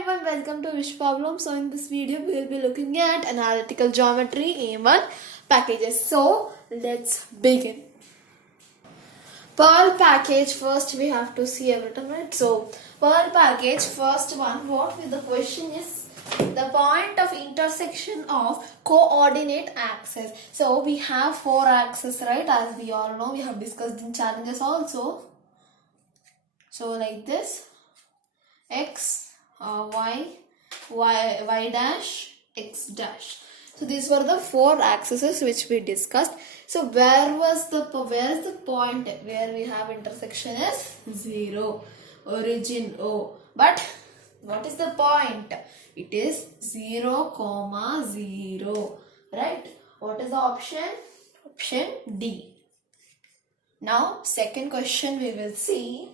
everyone, welcome to Wish Problem. So in this video we will be looking at analytical geometry A1 packages. So let's begin. Pearl package, first we have to see everything, right? So Pearl package, first one, what with the question is the point of intersection of coordinate axes. So we have 4 axes, right? As we all know, we have discussed in challenges also. So like this, x, y dash, x dash. So these were the 4 axes which we discussed. So where is the point where we have intersection is 0, origin O. But what is the point? It is 0, 0, right? What is the option? Option D. Now second question we will see.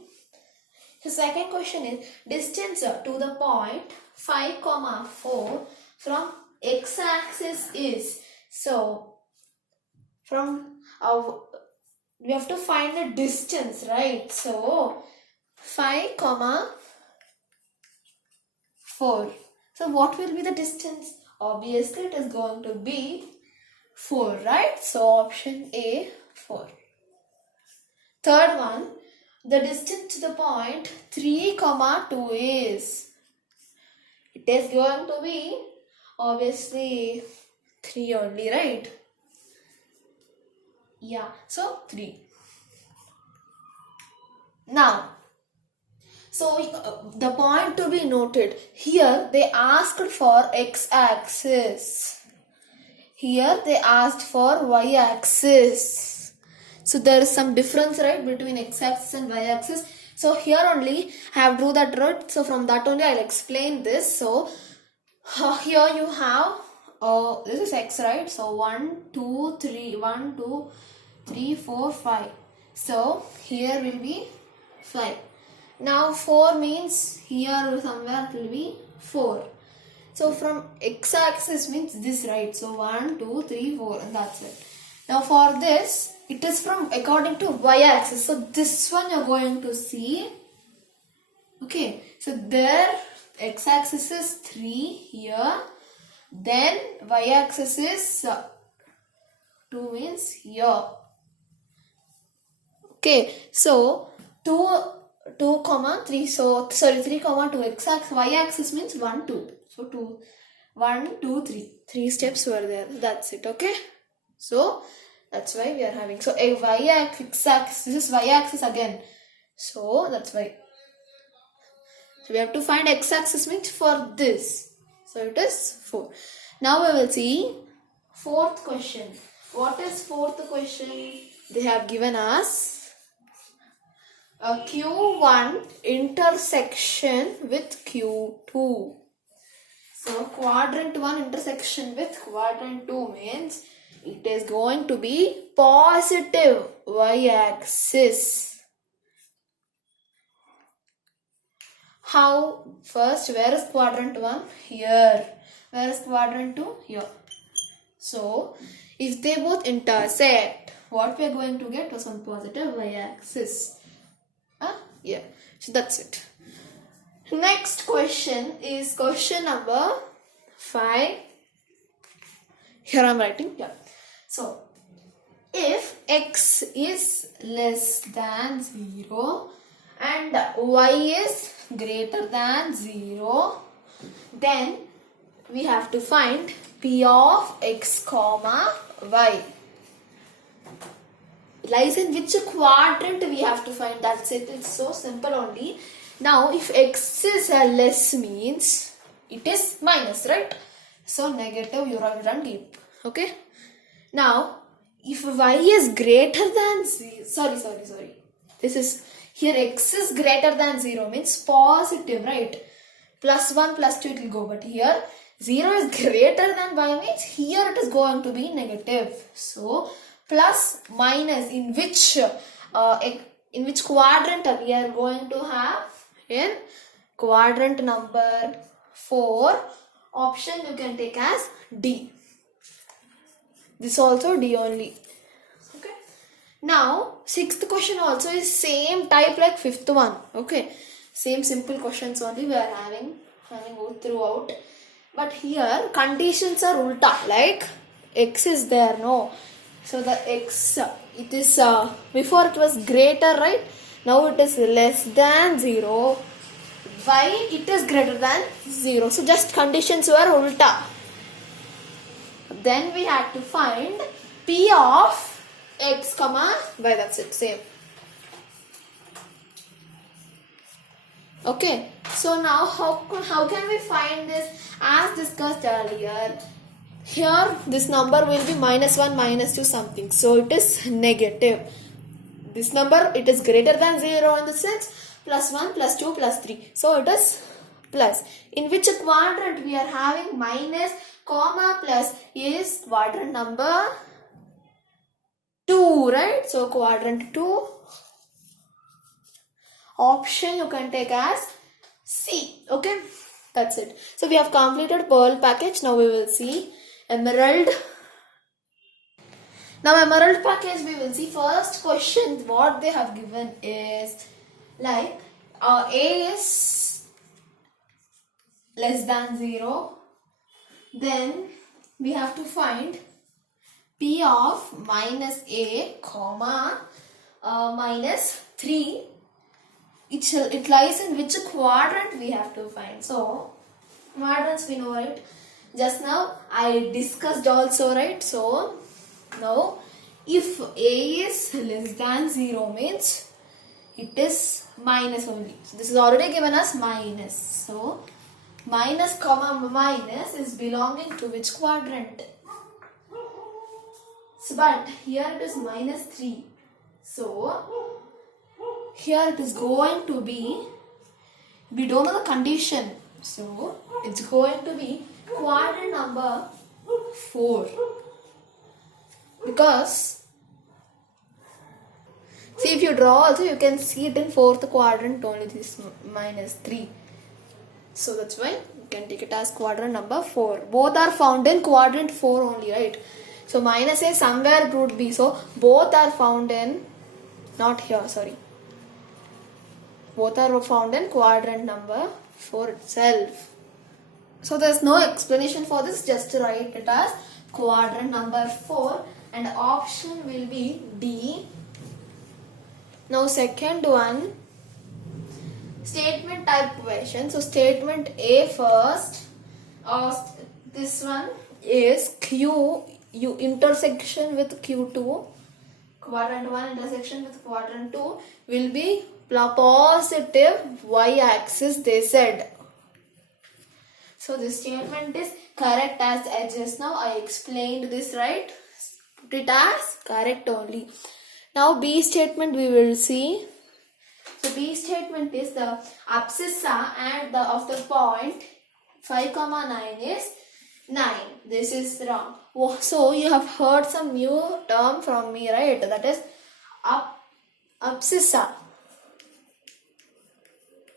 The second question is distance to the point 5, 4 from x-axis is. So from we have to find the distance, right? So 5, 4. So what will be the distance? Obviously it is going to be 4, right? So option A, 4. Third one, the distance to the point 3, 2 is. It is going to be obviously 3 only, right? Yeah, so 3. Now, so the point to be noted, here they asked for x-axis. Here they asked for y-axis. So there is some difference, right, between x-axis and y-axis. So here only I have drew that road. So from that only I'll explain this. So here you have this is x, right? So 1, 2, 3, 1, 2, 3, 4, 5. So here will be 5. Now 4 means here somewhere it will be 4. So from x-axis means this, right? So 1, 2, 3, 4, and that's it. Now for this, it is from according to y-axis. So this one you're going to see. Okay, so there x-axis is 3 here. Then y-axis is 2 means here. Okay, so 2, 3. So sorry, 3, 2 x-axis. Y-axis means 1, 2. So 2, 1, 2, 3. 3 steps were there. That's it. Okay. So that's why we are having. So a y-axis, this is y-axis again. So that's why. So we have to find x-axis means for this. So it is 4. Now we will see fourth question. What is fourth question? They have given us a Q1 intersection with Q2. So quadrant 1 intersection with quadrant 2 means it is going to be positive y-axis. How? First, where is quadrant 1? Here. Where is quadrant 2? Here. So, if they both intersect, what we are going to get was some positive y-axis. Yeah. So, that's it. Next question is question number 5. Here I am writing. Yeah. So, if x is less than 0 and y is greater than 0, then we have to find p of x comma y. Lies in which quadrant we have to find. That's it. It's so simple only. Now, if x is less means it is minus, right? So, negative you write and keep. Okay. Now, if y is greater than 0, sorry. This is, here x is greater than 0 means positive, right? Plus 1, plus 2 it will go. But here 0 is greater than y means here it is going to be negative. So, plus minus in which quadrant we are going to have? In quadrant number 4. Option you can take as D. This also D only. Okay. Now, sixth question also is same type like fifth one. Okay. Same simple questions only we are having. having throughout. But here conditions are ulta, like x is there, no? So the x, it is, before it was greater, right? Now it is less than 0. Y, it is greater than 0. So just conditions were ulta. Then we had to find P of x comma y, that's it, same. Okay, so now how can we find this? As discussed earlier, here this number will be -1, -2 something, so it is negative. This number, it is greater than 0 in the sense +1, +2, +3, so it is plus. In which quadrant we are having minus, comma, plus is quadrant number 2, right? So quadrant 2. Option you can take as C. Okay, that's it. So we have completed pearl package. Now we will see emerald. Now emerald package we will see. First question what they have given is like A is less than 0. Then we have to find P of -a, comma, -3. It lies in which quadrant we have to find. So quadrants we know, right? Just now I discussed also, right? So now if A is less than 0 means it is minus only. So this is already given as minus. So minus comma minus is belonging to which quadrant? So, but here it is -3. So here it is going to be, we don't know the condition, so it's going to be quadrant number 4. Because see, if you draw also you can see it in 4th quadrant only, this -3. So that's why you can take it as quadrant number 4. Both are found in quadrant 4 only, right? So -a somewhere would be, so both are found in, not here, sorry. Both are found in quadrant number 4 itself. So there's no explanation for this, just write it as quadrant number 4 and option will be D. Now second one, statement type question. So statement A first. This one is Q, intersection with Q2. Quadrant 1 intersection with quadrant 2 will be positive y-axis, they said. So this statement is correct as just now I explained this, right? Put it as correct only. Now B statement we will see. So B statement is the abscissa and the of the point 5, 9 is 9. This is wrong. So you have heard some new term from me, right? That is abscissa.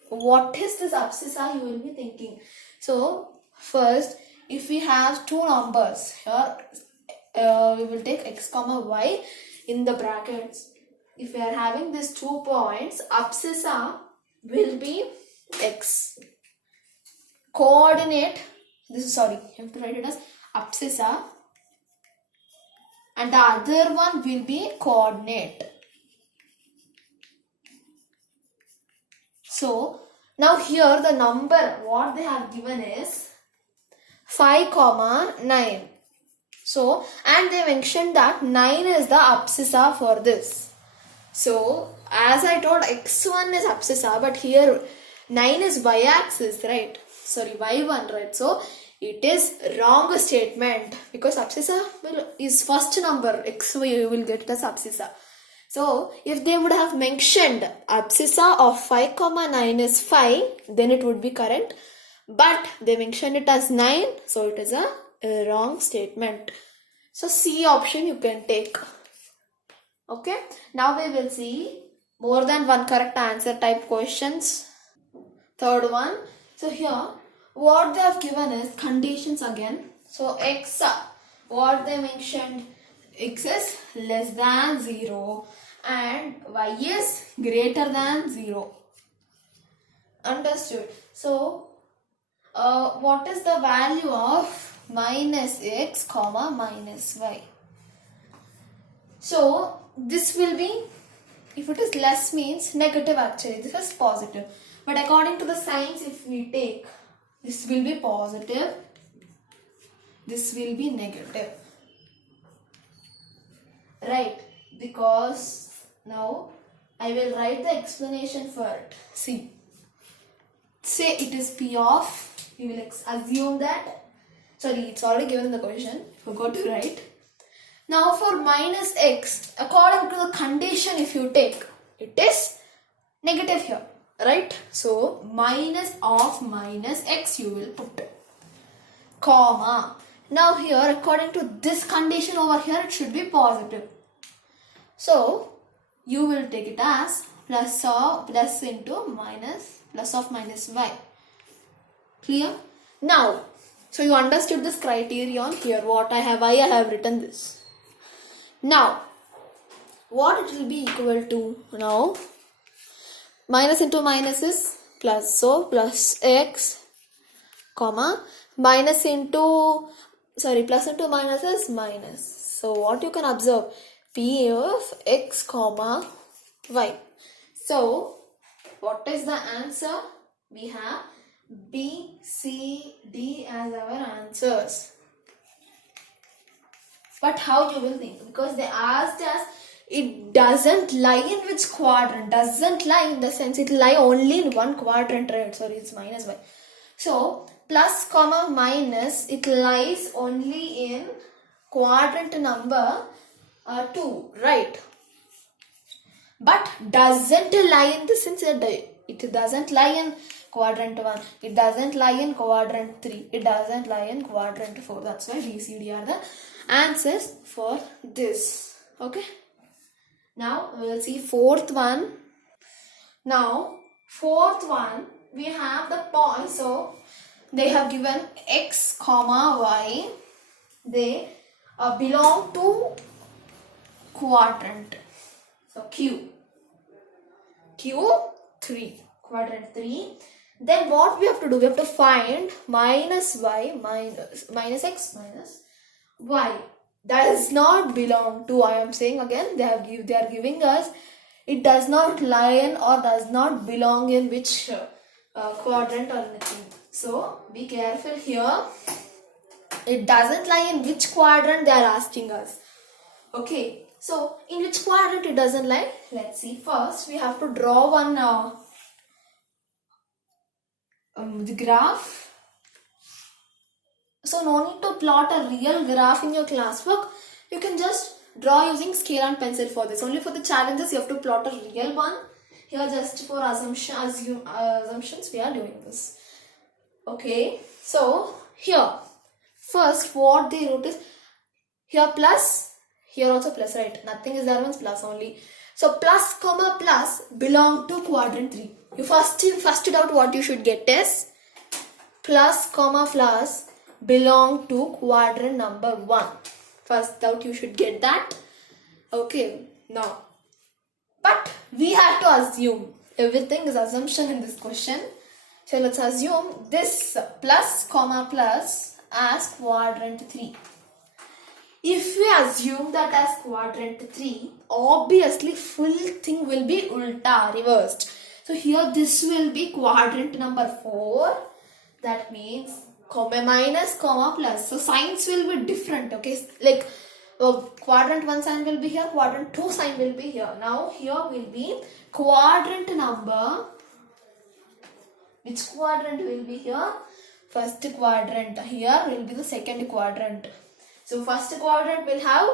What is this abscissa, you will be thinking. So first, if we have two numbers here, we will take x comma y in the brackets. If we are having these 2 points, abscissa will be x. Coordinate, this is, sorry, you have to write it as abscissa, and the other one will be coordinate. So now here the number what they have given is 5, 9. So, and they mentioned that 9 is the abscissa for this. So as I told, x1 is abscissa, but here 9 is y-axis, right? Sorry, y1, right? So it is wrong statement, because abscissa is first number, x you will get as abscissa. So if they would have mentioned abscissa of 5, 9 is 5, then it would be correct. But they mentioned it as 9, so it is a wrong statement. So C option you can take. Okay, now we will see more than one correct answer type questions. Third one. So here what they have given is conditions again. So x, what they mentioned, x is less than 0 and y is greater than 0. Understood? So what is the value of minus x comma minus y? So this will be, if it is less means negative actually, this is positive. But according to the signs, if we take, this will be positive, this will be negative. Right? Because now I will write the explanation for it. See, say it is p of, we will assume that, sorry, it's already given in the question, forgot to write. Now for minus x, according to the condition if you take, it is negative here, right? So minus of minus x you will put, comma. Now here according to this condition over here it should be positive. So you will take it as plus into minus, plus of minus y. Clear? Now, so you understood this criterion here, what I have written this. Now, what it will be equal to now? Minus into minus is plus, so plus x, comma, plus into minus is minus. So what you can observe? P of x comma y. So what is the answer? We have B, C, D as our answers. But how you will think? Because they asked us, it doesn't lie in which quadrant? Doesn't lie in the sense it lie only in one quadrant, right? Sorry, it's minus y. So plus comma minus, it lies only in quadrant number 2, right? But doesn't lie in the sense that it doesn't lie in quadrant 1, it doesn't lie in quadrant 3, it doesn't lie in quadrant 4. That's why B, C, D are the answers for this. Okay. Now we will see fourth one. Now fourth one, we have the point. So they have given x comma y. They belong to quadrant. So Q3, quadrant 3. Then what we have to do? We have to find minus y minus x minus y. Does not belong to, I am saying again, they are giving us, it does not lie in or does not belong in which quadrant or anything. So be careful here. It doesn't lie in which quadrant they are asking us. Okay. So in which quadrant it doesn't lie? Let's see. First we have to draw one the graph. So no need to plot a real graph in your classwork. You can just draw using scale and pencil for this. Only for the challenges you have to plot a real one. Here just for assumptions we are doing this. Okay. So here first what they wrote is here plus, here also plus, right? Nothing is there, means plus only. So plus comma plus belong to quadrant 3. You first it out, what you should get is plus comma plus belong to quadrant number 1. First out you should get that. Okay. Now, but we have to assume, everything is assumption in this question. So let's assume this plus comma plus as quadrant 3. If we assume that as quadrant 3, obviously full thing will be ulta, reversed. So here this will be quadrant number 4. That means comma minus comma plus. So signs will be different. Okay, like quadrant 1 sign will be here, quadrant 2 sign will be here. Now here will be quadrant number. Which quadrant will be here? First quadrant. Here will be the second quadrant. So first quadrant will have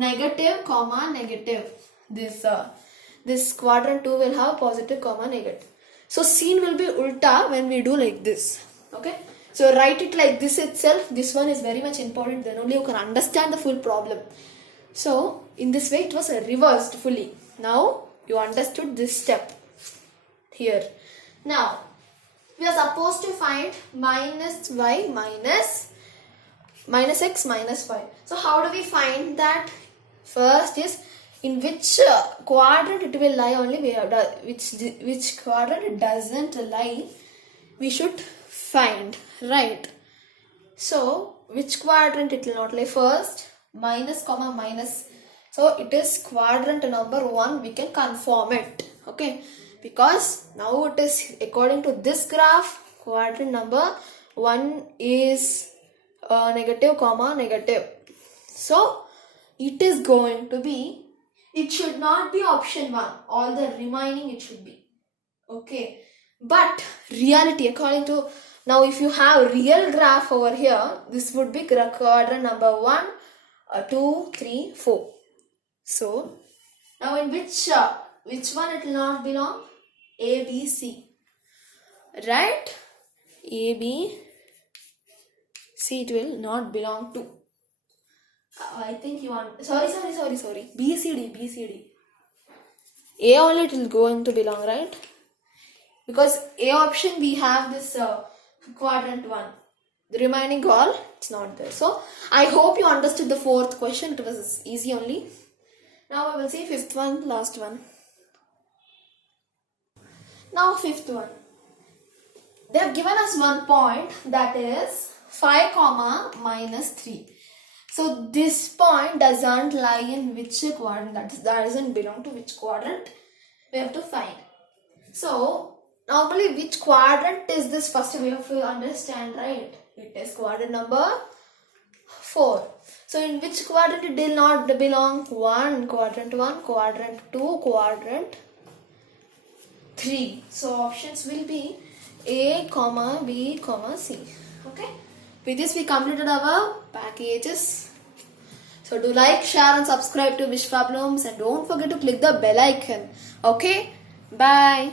negative comma negative. This quadrant 2 will have positive comma negative. So scene will be ulta when we do like this. Okay. So write it like this itself. This one is very much important. Then only you can understand the full problem. So in this way it was reversed fully. Now you understood this step here. Now we are supposed to find minus y minus x minus y. So how do we find that? First is in which quadrant it will lie only. We have which quadrant it doesn't lie. We should find, right? So which quadrant it will not lie? First minus comma minus, so it is quadrant number 1. We can confirm it, okay, because now it is according to this graph, quadrant number 1 is negative comma negative. So it is going to be, it should not be option 1, all the remaining it should be, okay. But reality, according to, now if you have real graph over here, this would be quadrant number 1, 2, 3, 4. So now in which one it will not belong? A, B, C, right? A, B, C it will not belong to. I think you want, sorry. B, C, D. A only it will going to belong, right? Because A option we have this quadrant 1. The remaining all, it's not there. So I hope you understood the 4th question. It was easy only. Now I will see 5th one, last one. Now 5th one. They have given us 1 point, that is 5 comma minus 3. So this point doesn't lie in which quadrant, that doesn't belong to which quadrant, we have to find. So normally which quadrant is this, first we have to understand, right? It is quadrant number 4. So in which quadrant it will not belong? Quadrant 1, quadrant 2, quadrant 3. So options will be A, comma B, comma C. Okay. With this we completed our packages. So do like, share and subscribe to Wish Problems, and don't forget to click the bell icon. Okay. Bye.